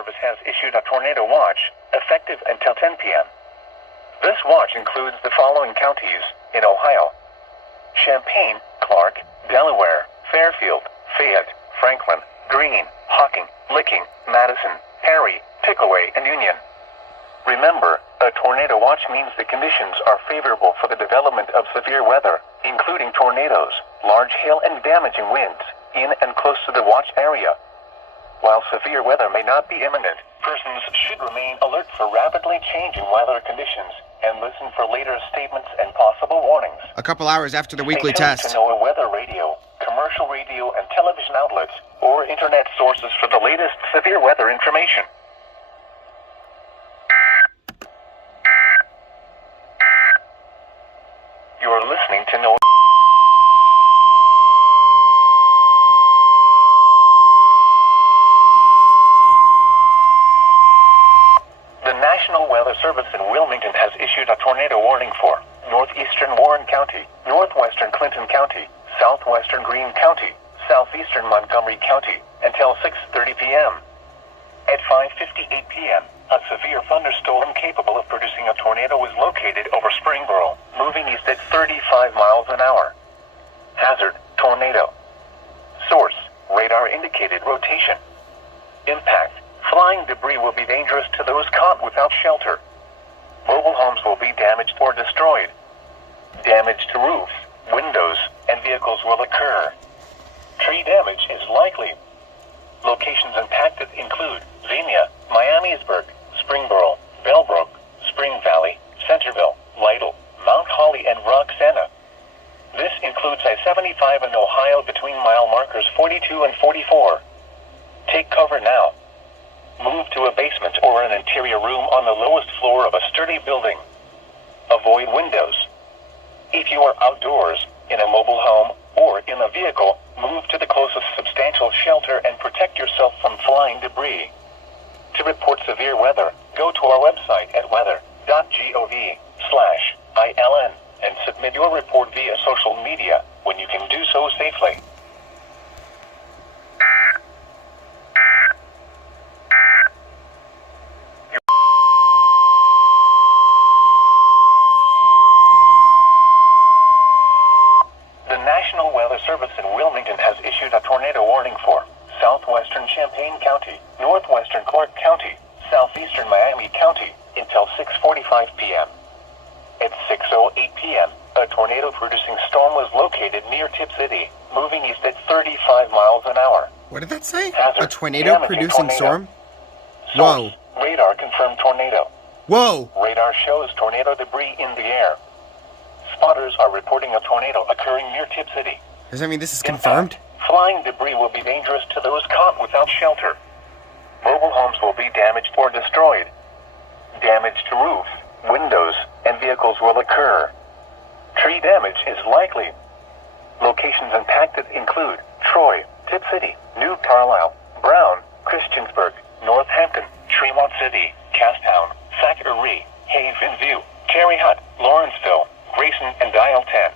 Service has issued a tornado watch, effective until 10 p.m. This watch includes the following counties in Ohio: Champaign, Clark, Delaware, Fairfield, Fayette, Franklin, Greene, Hocking, Licking, Madison, Perry, Pickaway, and Union. Remember, a tornado watch means the conditions are favorable for the development of severe weather, including tornadoes, large hail, and damaging winds, in and close to the watch area. While severe weather may not be imminent, persons should remain alert for rapidly changing weather conditions and listen for later statements and possible warnings. A couple hours after the weekly Stay tuned test. to NOAA weather radio, commercial radio and television outlets, or internet sources for the latest severe weather information. You're listening to NOAA. The National Weather Service in Wilmington has issued a tornado warning for northeastern Warren County, northwestern Clinton County, southwestern Greene County, southeastern Montgomery County, until 6:30 p.m. At 5:58 p.m., a severe thunderstorm capable of producing a tornado was located over Springboro, moving east at 35 miles an hour. Hazard: tornado. Source: radar indicated rotation. Impact: flying debris will be dangerous to those caught without shelter. Mobile homes will be damaged or destroyed. Damage to roofs, windows, and vehicles will occur. Tree damage is likely. Locations impacted include Xenia, Miamisburg, Springboro, Bellbrook, Spring Valley, Centerville, Lytle, Mount Holly, and Roxana. This includes I-75 in Ohio between mile markers 42 and 44. Take cover now. Move to a basement or an interior room on the lowest floor of a sturdy building. Avoid windows. If you are outdoors, in a mobile home, or in a vehicle, move to the closest substantial shelter and protect yourself from flying debris. To report severe weather, go to our website at weather.gov/ILN and submit your report via social media when you can do so safely. The National Weather Service in Wilmington has issued a tornado warning for southwestern Champaign County, northwestern Clark County, southeastern Miami County, until 6:45 p.m. At 6:08 p.m., a tornado-producing storm was located near Tip City, moving east at 35 miles an hour. What did that say? Hazard: A tornado-producing tornado. storm? Source: Whoa. radar confirmed tornado. Whoa! Radar shows tornado debris in the air. Spotters are reporting a tornado occurring near Tip City. Does that mean this is confirmed? Flying debris will be dangerous to those caught without shelter. Mobile homes will be damaged or destroyed. Damage to roofs, windows, and vehicles will occur. Tree damage is likely. Locations impacted include Troy, Tip City, New Carlisle, Brown, Christiansburg, Northampton, Tremont City, Castown, Thackeray, Haven View, Terre Haute, Lawrenceville, Grayson, and Dial 10.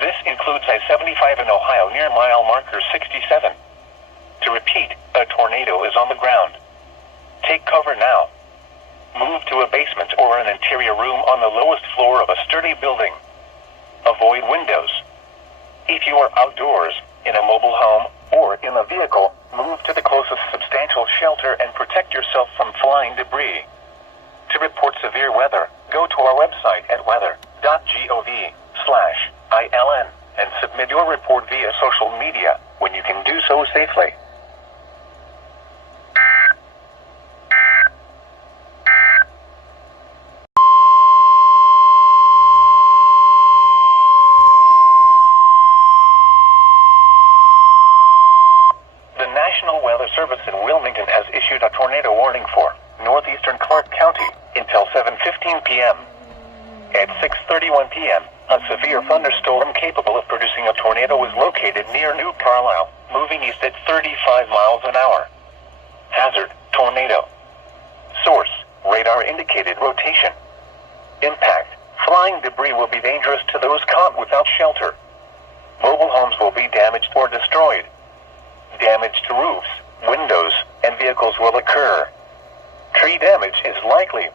This includes I-75 in Ohio near mile marker 67. To repeat, a tornado is on the ground. Take cover now. Move to a basement or an interior room on the lowest floor of a sturdy building. Avoid windows. If you are outdoors, in a mobile home, or in a vehicle, move to the closest substantial shelter and protect yourself from flying debris. To report severe weather, go to our website at weather.gov/ILN and submit your report via social media when you can do so safely. The National Weather Service in Wilmington has issued a tornado warning for northeastern Clark County until 7:15 p.m. At 6:31 p.m., a severe thunderstorm capable of producing a tornado was located near New Carlisle, moving east at 35 miles an hour. Hazard: tornado. Source: radar indicated rotation. Impact: flying debris will be dangerous to those caught without shelter. Mobile homes will be damaged or destroyed. Damage to roofs, windows, and vehicles vehicles will occur. Tree damage is likely.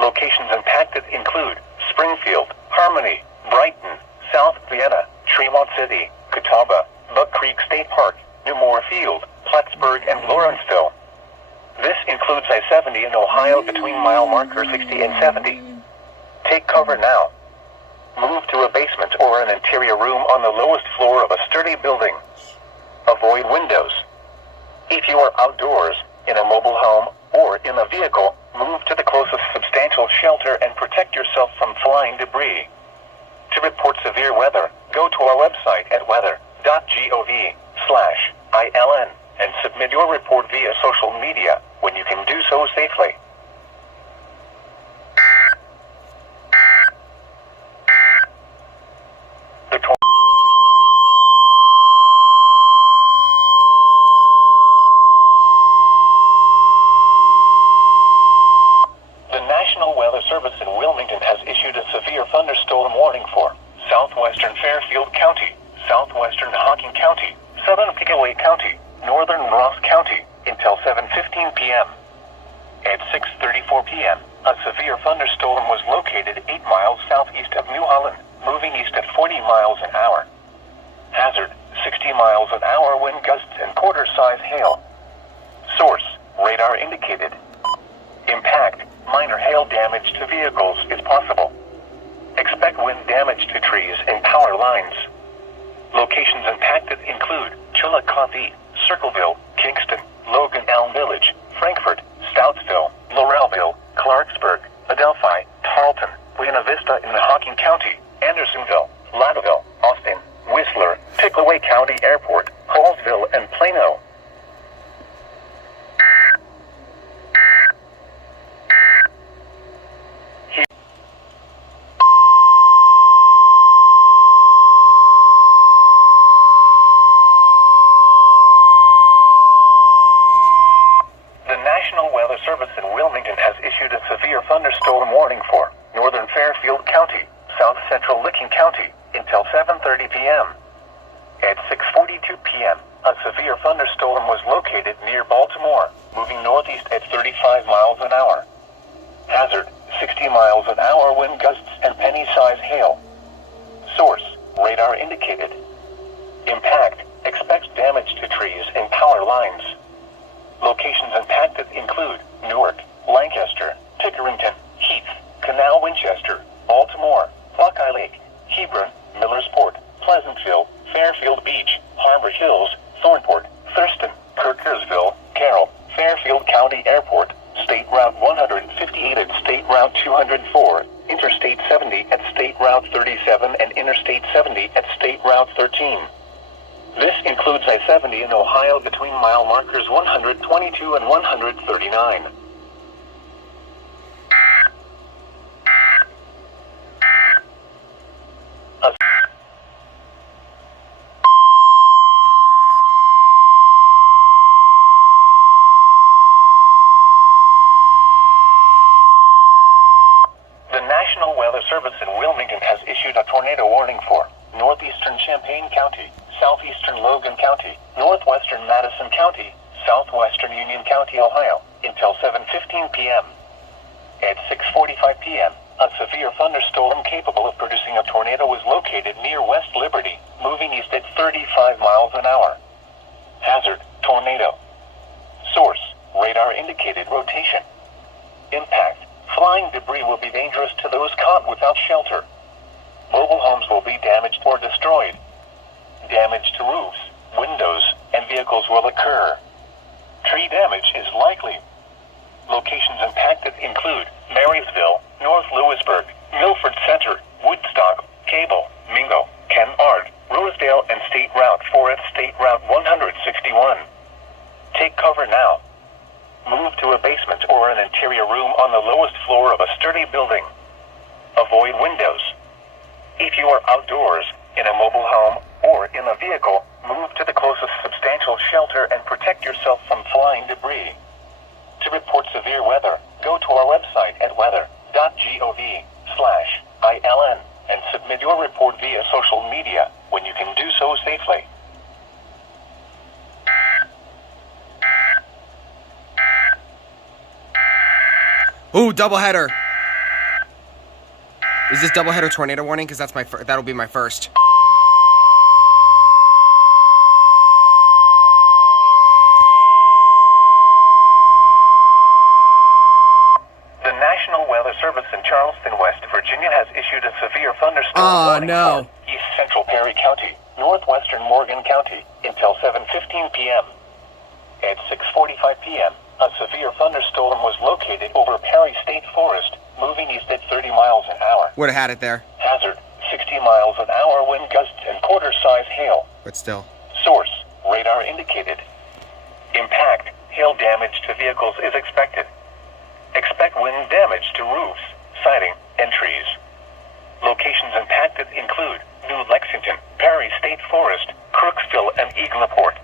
Locations impacted include Springfield, Harmony, Brighton, South Vienna, Tremont City, Catawba, Buck Creek State Park, New Field, Plattsburgh, and Lawrenceville. This includes I-70 in Ohio between mile marker 60 and 70. Take cover now. Move to a basement or an interior room on the lowest floor of a sturdy building. Avoid windows. If you are outdoors, in a mobile home, or in a vehicle, move to the closest substantial shelter and protect yourself from flying debris. To report severe weather, go to our website at weather.gov/ILN and submit your report via social media when you can do so safely. The National Weather Service in Wilmington has issued a severe thunderstorm warning for southwestern Fairfield County, southwestern Hocking County, southern Pickaway County, northern Ross County, until 7:15 p.m. At 6:34 p.m., a severe thunderstorm was located 8 miles southeast of New Holland, moving east at 40 miles an hour. Hazard, 60 miles an hour wind gusts and quarter-size hail. Source, radar indicated. Impact, minor hail damage to vehicles is possible. Expect wind damage to trees and power lines. Locations impacted include Chillicothe, Circleville, Kingston, Logan Elm Village, Frankfort, Stoutsville, Laurelville, Clarksburg, Adelphi, Tarleton, Buena Vista in the Hocking County, Andersonville, Lauderdale, Austin, Whistler, Pickaway County Airport, Hallsville, and Plano. Service in Wilmington has issued a severe thunderstorm warning for northern Fairfield County, south central Licking County, until 7:30 p.m. At 6:42 p.m., a severe thunderstorm was located near Baltimore, moving northeast at 35 miles an hour. Hazard, 60 miles an hour wind gusts and penny-size hail. Source, radar indicated. Impact, expects damage to trees and power lines. Locations impacted include Newark, Lancaster, Pickerington, Heath, Canal Winchester, Baltimore, Buckeye Lake, Hebron, Millersport, Pleasantville, Fairfield Beach, Harbor Hills, Thornport, Thurston, Kirkersville, Carroll, Fairfield County Airport, State Route 158 at State Route 204, Interstate 70 at State Route 37 and Interstate 70 at State Route 13. This includes I-70 in Ohio between mile markers 122 and 139. The National Weather Service in Wilmington has issued a tornado warning for northeastern Champaign County, southeastern Logan County, northwestern Madison County, southwestern Union County, Ohio, until 7:15 p.m. At 6:45 p.m., a severe thunderstorm capable of producing a tornado was located near West Liberty, moving east at 35 miles an hour. Hazard, tornado. Source, radar indicated rotation. Impact, flying debris will be dangerous to those caught without shelter. Mobile homes will be damaged or destroyed. Damage to roofs, windows, and vehicles will occur. Tree damage is likely. Locations impacted include Marysville, North Lewisburg, Milford Center, Woodstock, Cable, Mingo, Kennard, Rosedale, and State Route 4 at State Route 161. Take cover now. Move to a basement or an interior room on the lowest floor of a sturdy building. Avoid windows. If you are outdoors, in a mobile home, or in a vehicle, move to the closest substantial shelter and protect yourself from flying debris. To report severe weather, go to our website at weather.gov/ILN and submit your report via social media when you can do so safely. Ooh, doubleheader. Is this doubleheader tornado warning? Because that's that'll be my first. The National Weather Service in Charleston, West Virginia has issued a severe thunderstorm warning no. for East Central Perry County, northwestern Morgan County, until 7:15 p.m. At 6:45 p.m., a severe thunderstorm was located over Perry State Forest, moving east at 30 miles an hour. Would have had it there. Hazard, 60 miles an hour wind gusts and quarter-size hail. But still. Source, radar indicated. Impact, hail damage to vehicles is expected. Expect wind damage to roofs, siding, and trees. Locations impacted include New Lexington, Perry State Forest, Crooksville, and Eagleport.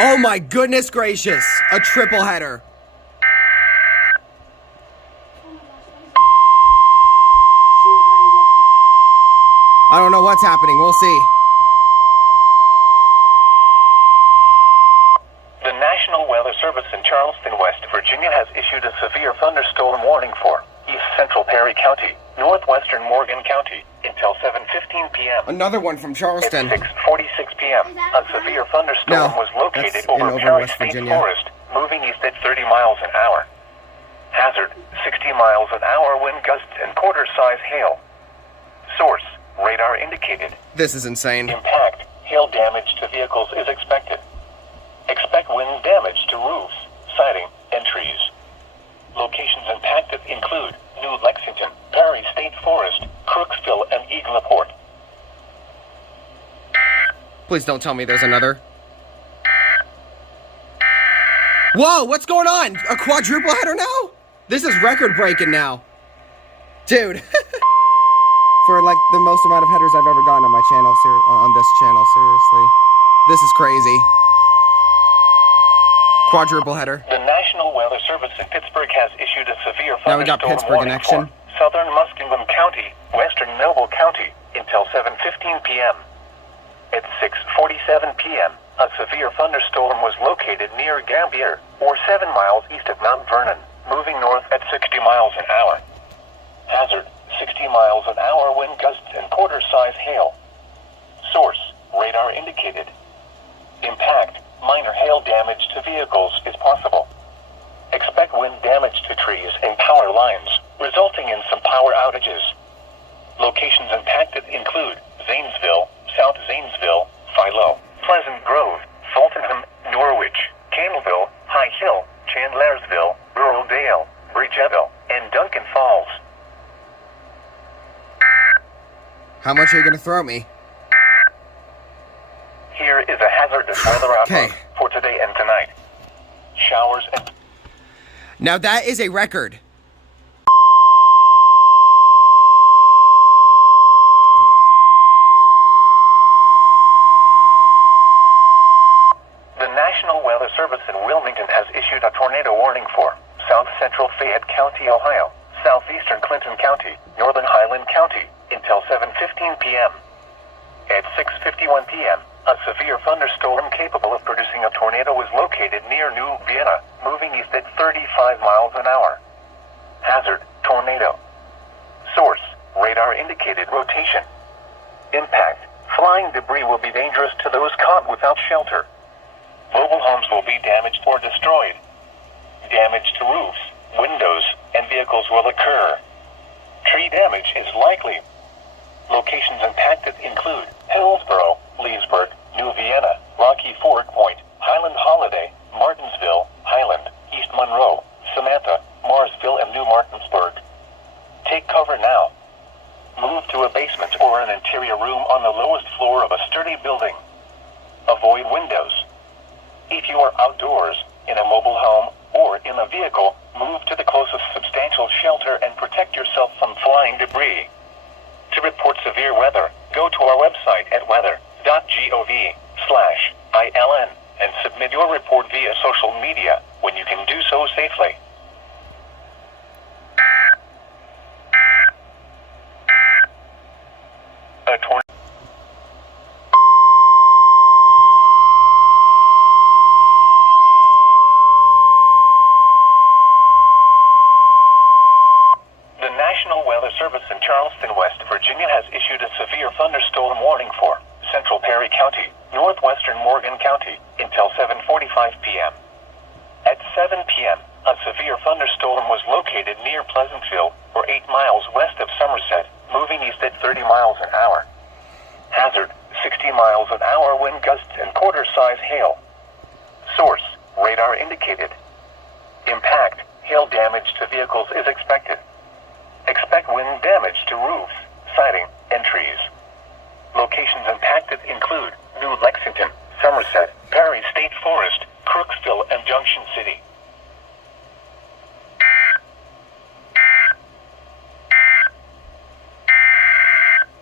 Oh my goodness gracious! A triple header. I don't know what's happening. We'll see. The National Weather Service in Charleston, West Virginia has issued a severe thunderstorm warning for East Central Perry County, northwestern Morgan County, until 7:15 p.m. Another one from Charleston. At 6:46 p.m., a severe thunderstorm was located over Perry State Forest, moving east at 30 miles an hour. Hazard, 60 miles an hour wind gusts and quarter-size hail. Source, radar indicated. This is insane. Impact, hail damage to vehicles is expected. Expect wind damage to roofs, siding, and trees. Locations impacted include New Lexington, Perry State Forest, Crooksville, and Eagleport. Please don't tell me there's another. Whoa, what's going on? A quadruple header now? This is record breaking now. Dude. For like the most amount of headers I've ever gotten on my channel, on this channel, seriously. This is crazy. Quadruple header. The National Weather Service in Pittsburgh has issued a severe Now we got thunderstorm Pittsburgh in warning action. for southern Muskingum County, western Noble County, until 7:15 p.m. At 6:47 p.m., a severe thunderstorm was located near Gambier, or 7 miles east of Mount Vernon, moving north at 60 miles an hour. Hazard, 60 miles an hour wind gusts and quarter-size hail. Source, radar indicated. Impact, minor hail damage to vehicles is possible. Expect wind damage to trees and power lines, resulting in some power outages. Locations impacted include Zanesville, South Zanesville, Philo, Pleasant Grove, Fultonham, Norwich, Canalville, High Hill, Chandlersville, Rural Dale, Bridgeville, and Duncan Falls. How much are you going to throw me? Here is a hazardous weather outlook for today and tonight. Showers and... Now that is a record. The National Weather Service in Wilmington has issued a tornado warning for South Central Fayette County, Ohio, southeastern Clinton County, northern Highland County, until 7:15 p.m. At 6:51 p.m., a severe thunderstorm capable of producing a tornado was located near New Vienna, moving east at 35 miles an hour. Hazard, tornado. Source, radar indicated rotation. Impact, flying debris will be dangerous to those caught without shelter. Mobile homes will be damaged or destroyed. Damage to roofs, windows, and vehicles will occur. Tree damage is likely. Locations impacted include Hillsborough, Leesburg, New Vienna, Rocky Ford Point, Highland Holiday, Martinsville, Highland, East Monroe, Samantha, Marsville, and New Martinsburg. Take cover now. Move to a basement or an interior room on the lowest floor of a sturdy building. Avoid windows. If you are outdoors, in a mobile home, or in a vehicle, move to the closest substantial shelter and protect yourself from flying debris. To report severe weather, go to our website at weather.gov/ILN and submit your report via social media when you can do so safely. thunderstorm warning for Central Perry County, northwestern Morgan County, until 7:45 p.m. At 7 p.m., a severe thunderstorm was located near Pleasantville, or 8 miles west of Somerset, moving east at 30 miles an hour. Hazard, 60 miles an hour wind gusts and quarter-size hail. Source, radar indicated. Impact, hail damage to vehicles is expected. Expect wind damage to roofs, siding, and trees. Locations impacted include New Lexington, Somerset, Perry State Forest, Crooksville, and Junction City.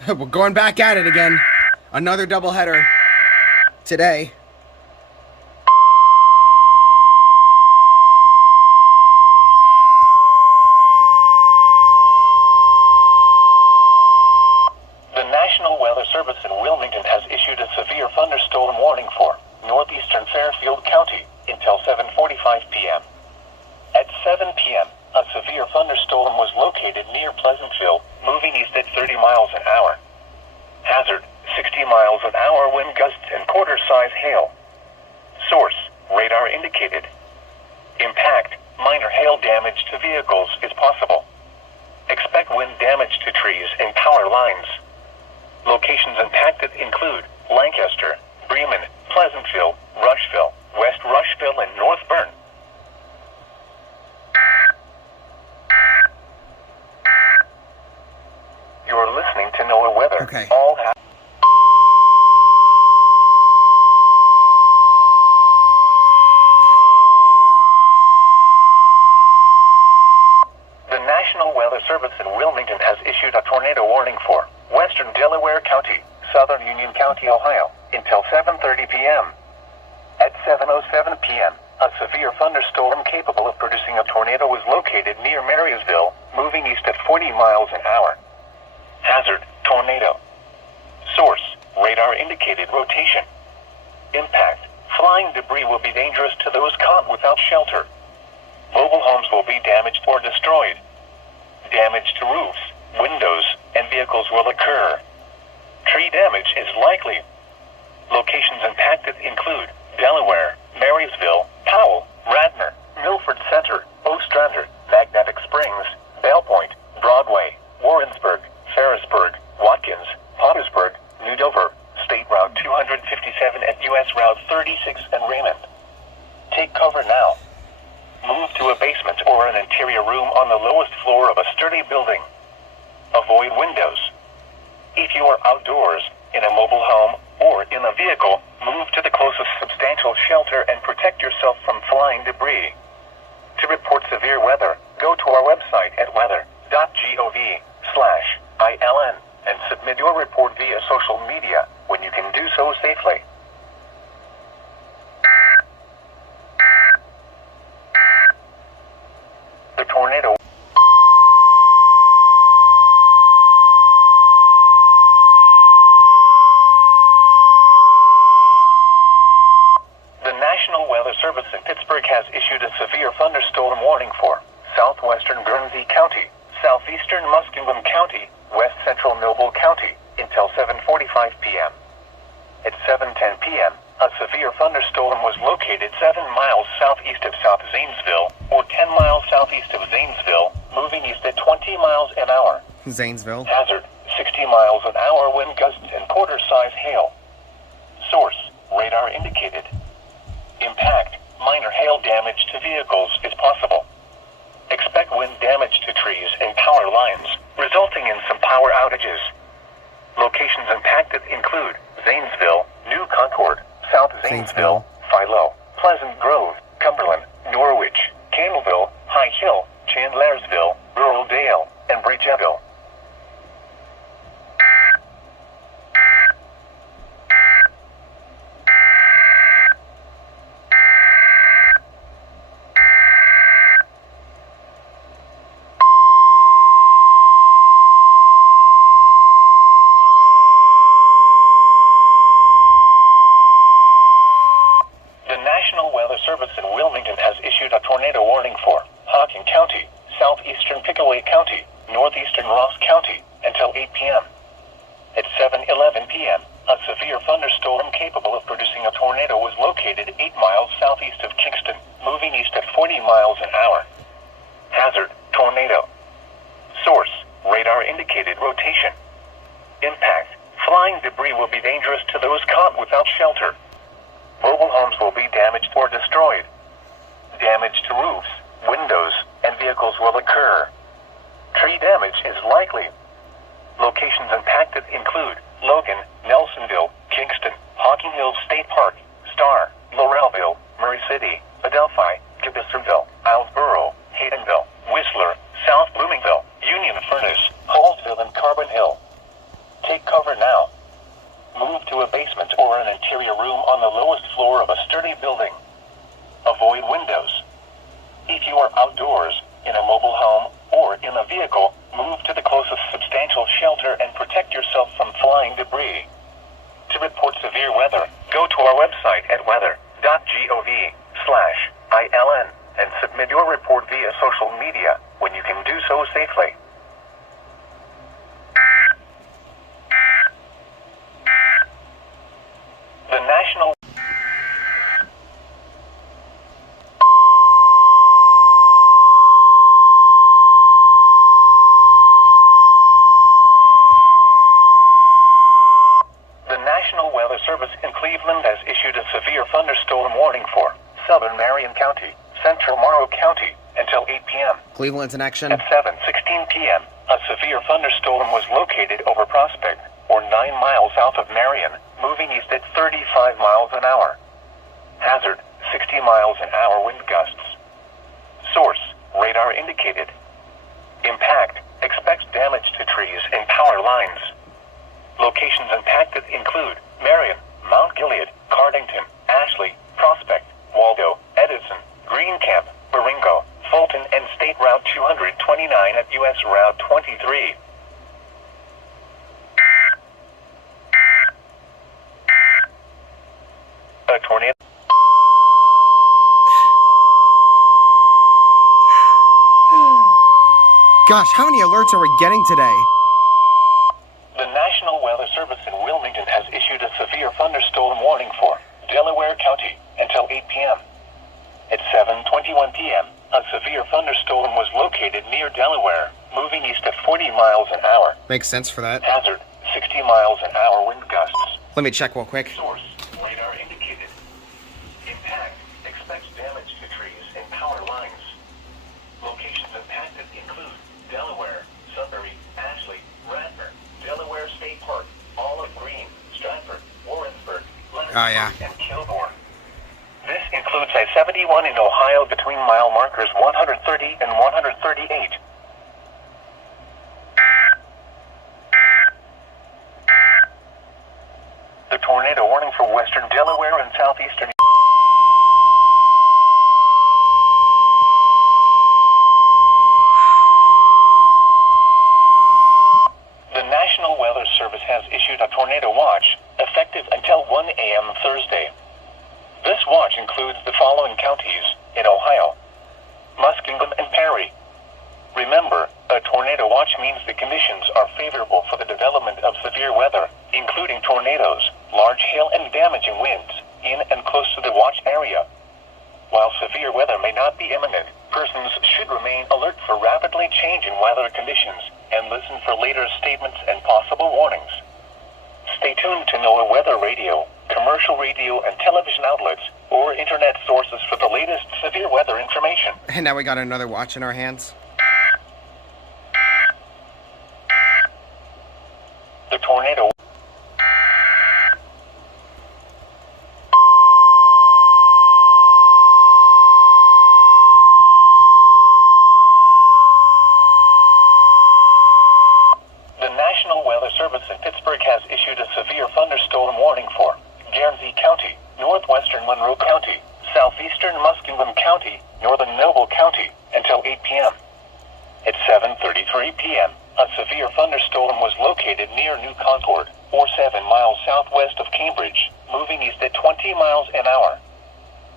We're going back at it again. Another doubleheader today. The National Weather Service in Wilmington has issued a severe thunderstorm warning for northeastern Fairfield County until 7:45 p.m. At 7 p.m., a severe thunderstorm was located near Pleasantville, moving east at 30 miles an hour. Hazard, 60 miles an hour wind gusts and quarter-size hail. Source, radar indicated. Impact, minor hail damage to vehicles is possible. Expect wind damage to trees and power lines. Locations impacted include Lancaster, Bremen, Pleasantville, Rushville, West Rushville, and North Bern. You're listening to NOAA Weather. Okay. The National Weather Service in Wilmington has issued a tornado warning for western Delaware County, southern Union County, Ohio, until 7:30 p.m. At 7:07 p.m., a severe thunderstorm capable of producing a tornado was located near Marysville, moving east at 40 miles an hour. Hazard, tornado. Source, radar indicated rotation. Impact, flying debris will be dangerous to those caught without shelter. Mobile homes will be damaged or destroyed. Damage to roofs, windows, and vehicles will occur. Tree damage is likely. Locations impacted include Delaware, Marysville, Powell, Radnor, Milford Center, Ostrander, Magnetic Springs, Bell Point, Broadway, Warrensburg, Ferrisburg, Watkins, Pottersburg, New Dover, State Route 257 and U.S. Route 36 and Raymond. Take cover now. Move to a basement or an interior room on the lowest floor of a sturdy building. Avoid windows. If you are outdoors, in a mobile home, or in a vehicle, move to the closest substantial shelter and protect yourself from flying debris. To report severe weather, go to our website at weather.gov/ILN and submit your report via social media when you can do so safely. The tornado. The National Weather Service in Pittsburgh has issued a severe thunderstorm warning for southwestern Guernsey County, southeastern Muskingum County, west central Noble County, until 7:45 p.m. At 7:10 p.m., a severe thunderstorm was located 7 miles southeast of South Zanesville, or 10 miles southeast of Zanesville, moving east at 20 miles an hour. Zanesville. Hazard, 60 miles an hour wind gusts and quarter-size hail. Source, radar indicated. Impact, minor hail damage to vehicles is possible. Expect wind damage to trees and power lines, resulting in some power outages. Locations impacted include Zanesville, New Concord, South Zanesville, Philo, Pleasant Grove, Cumberland, Norwich, Candleville, High Hill, Chandlersville, Rural Dale, and Bridgeville. p.m., a severe thunderstorm capable of producing a tornado was located 8 miles southeast of Kingston, moving east at 40 miles an hour. Hazard, tornado. Source, radar indicated rotation. Impact, flying debris will be dangerous to those caught without shelter. Mobile homes will be damaged or destroyed. Damage to roofs, windows, and vehicles will occur. Tree damage is likely. Locations impacted include Logan, Nelsonville, Kingston, Hocking Hills State Park, Star, Laurelville, Murray City, Adelphi, Gibbsville, Islesboro, Haydenville, Whistler, South Bloomingville, Union Furnace, Hallsville, and Carbon Hill. Take cover now. Move to a basement or an interior room on the lowest floor of a sturdy building. Avoid windows. If you are outdoors, in a mobile home, or in a vehicle, move to the closest substantial shelter and protect yourself from flying debris. To report severe weather, go to our website at weather.gov/ILN and submit your report via social media when you can do so safely. The National Weather Service in Cleveland has issued a severe thunderstorm warning for southern Marion County, central Morrow County, until 8 p.m. Cleveland's in action. At 7:16 p.m., a severe thunderstorm was located over Prospect, or 9 miles south of Marion, moving east at 35 miles an hour. Hazard, 60 miles an hour wind gusts. Source, radar indicated. Impact, expects damage to trees and power lines. Locations impacted include Marion, Mount Gilead, Cardington, Ashley, Prospect, Waldo, Edison, Greencamp, Baringo, Fulton, and State Route 229 at U.S. Route 23. A tornado. Gosh, how many alerts are we getting today? The National Weather Service in Wilmington has issued a severe thunderstorm warning for Delaware County until 8 p.m. At 7:21 p.m., a severe thunderstorm was located near Delaware, moving east at 40 miles an hour. Makes sense for that. Hazard, 60 miles an hour wind gusts. Let me check real quick. Source, radar indicated. Impact, expects damage to trees and power lines. Locations impacted include Delaware, Sudbury, Ashley, Radnor, Delaware State Park, Olive Green, Stratford, Warrensburg, Leonardburg, and Kilgore. This includes I-71 in Ohio between mile markers 130 and 138. The tornado warning for western Delaware and southeastern National Weather Service has issued a tornado watch, effective until 1 a.m. Thursday. This watch includes the following counties in Ohio: Muskingum and Perry. Remember, a tornado watch means the conditions are favorable for the development of severe weather, including tornadoes, large hail and damaging winds, in and close to the watch area. While severe weather may not be imminent, persons should remain alert for rapidly changing weather conditions and listen for later statements and possible warnings. Stay tuned to NOAA weather radio, commercial radio and television outlets, or internet sources for the latest severe weather information. And now we got another watch in our hands. The tornado. The National Weather Service in Pittsburgh has issued a severe thunderstorm warning for Guernsey County, northwestern Monroe County, southeastern Muskingum County, northern Noble County, until 8 p.m. At 7:33 p.m., a severe thunderstorm was located near New Concord, or 7 miles southwest of Cambridge, moving east at 20 miles an hour.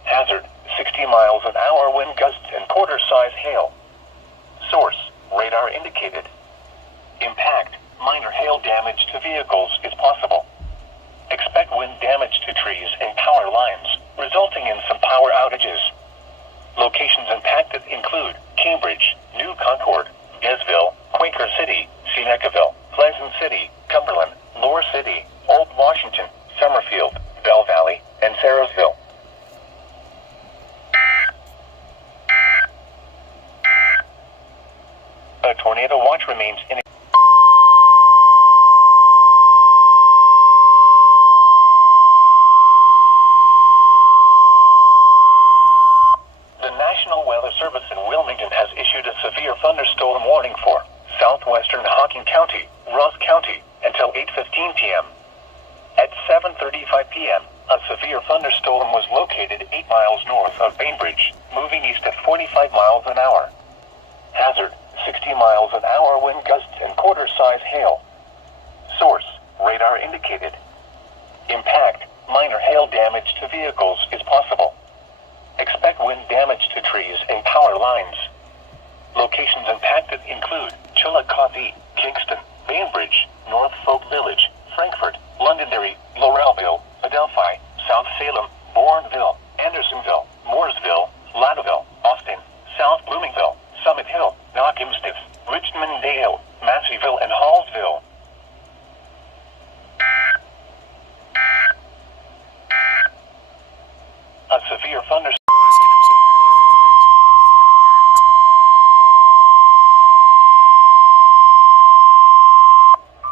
Hazard, 60 miles an hour wind gusts and quarter-size hail. Source, radar indicated. Impact, minor hail damage to vehicles is possible. tornado watch remains in. The National Weather Service in Wilmington has issued a severe thunderstorm warning for southwestern Hocking County, Ross County, until 8:15 p.m. At 7:35 p.m., a severe thunderstorm was located 8 miles north of Bainbridge, moving east at 45 miles an hour. Hazard, 60 miles an hour wind gusts and quarter-size hail. Source, radar indicated. Impact, minor hail damage to vehicles is possible. Expect wind damage to trees and power lines. Locations impacted include Chillicothe, Kingston, Bainbridge, North Folk Village, Frankfort, Londonderry, Laurelville, Adelphi, South Salem, Bourneville, Andersonville, Mooresville, Lauderdale, Austin, South Bloomingville, Summit Hill, Knockemstiff, Richmond Dale, Masseyville, and Hallsville. A severe thunderstorm.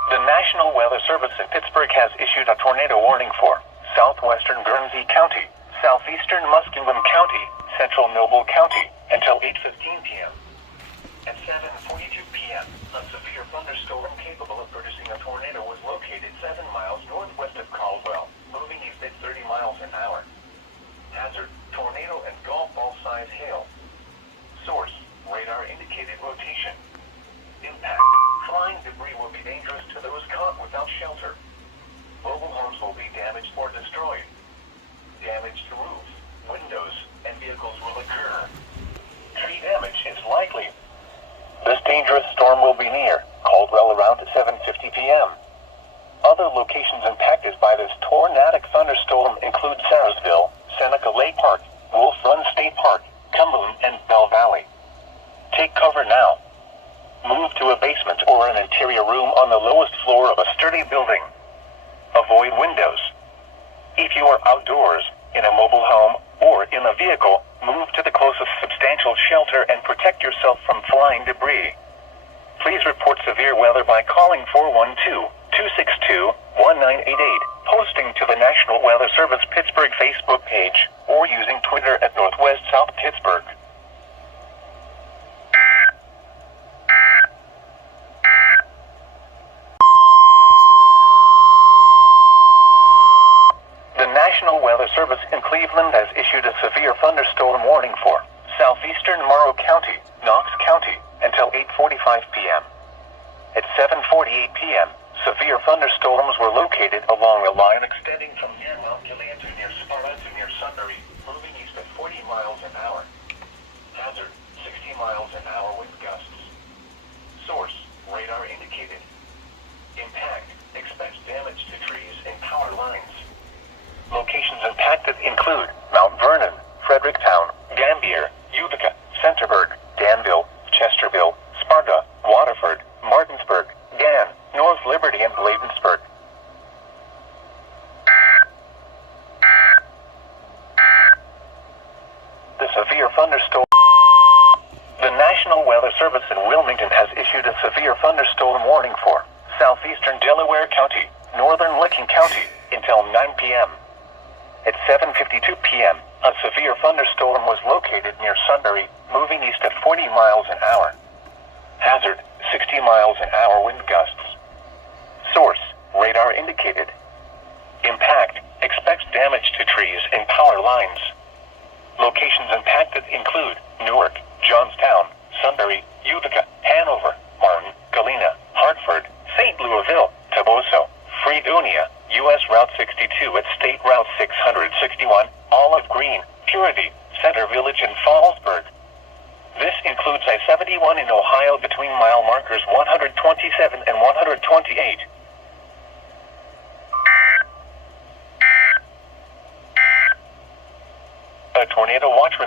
The National Weather Service in Pittsburgh has issued a tornado warning for southwestern Guernsey County, southeastern Muskegon County, central Noble County, until 8:15 p.m. At 7:42 p.m., a severe thunderstorm capable of producing a tornado was located 7 miles northwest of Caldwell, moving east at 30 miles an hour. Hazard, tornado and golf ball-sized hail. Source, radar indicated rotation. Impact, flying debris will be dangerous to those caught without shelter. Mobile homes will be damaged or destroyed. Damage to roofs, windows, and vehicles will occur. Tree damage is likely. This dangerous storm will be near Caldwell around 7:50 p.m. Other locations impacted by this tornadic thunderstorm include Sarasville, Seneca Lake Park, Wolf Run State Park, Cumberland, and Bell Valley. Take cover now. Move to a basement or an interior room on the lowest floor of a sturdy building. Avoid windows. If you are outdoors, in a mobile home, or in a vehicle, move to the closest substantial shelter and protect yourself from flying debris. Please report severe weather by calling 412-262-1988, posting to the National Weather Service Pittsburgh Facebook page, or using Twitter at Northwest South Pittsburgh. The National Weather Service in Cleveland has issued a severe thunderstorm warning for southeastern Morrow County, Knox County, until 8:45 p.m. At 7:48 p.m., severe thunderstorms were located along a line extending from near Mount Gilead to near Sparta to near Sudbury, moving east at 40 miles an hour. Hazard, 60 miles an hour wind gusts. Source, radar indicated. Impact, expect damage to trees and power lines. Locations impacted include Mount Vernon, Fredericktown, Gambier, Utica, Centerburg, Danville, Chesterville, Sparta, Waterford, Martinsburg, Dan, North Liberty, and Bladensburg. The severe thunderstorm. The National Weather Service in Wilmington has issued a severe thunderstorm warning for southeastern Delaware County, northern Licking County, until 9 p.m. At 7:52 p.m., a severe thunderstorm was located near Sunbury, moving east at 40 miles an hour. Hazard, 60 miles an hour wind gusts. Source, radar indicated. Impact, expect damage to trees and power lines. Locations impacted include Newark, Johnstown, Sunbury, Utica, Hanover, Martin, Galena, Hartford, St. Louisville, Toboso, Fredonia, U.S. Route 62 at State Route 661, Olive Green, Purity, Center Village, and Fallsburg. This includes I-71 in Ohio between mile markers 127 and 128. A tornado watch remains.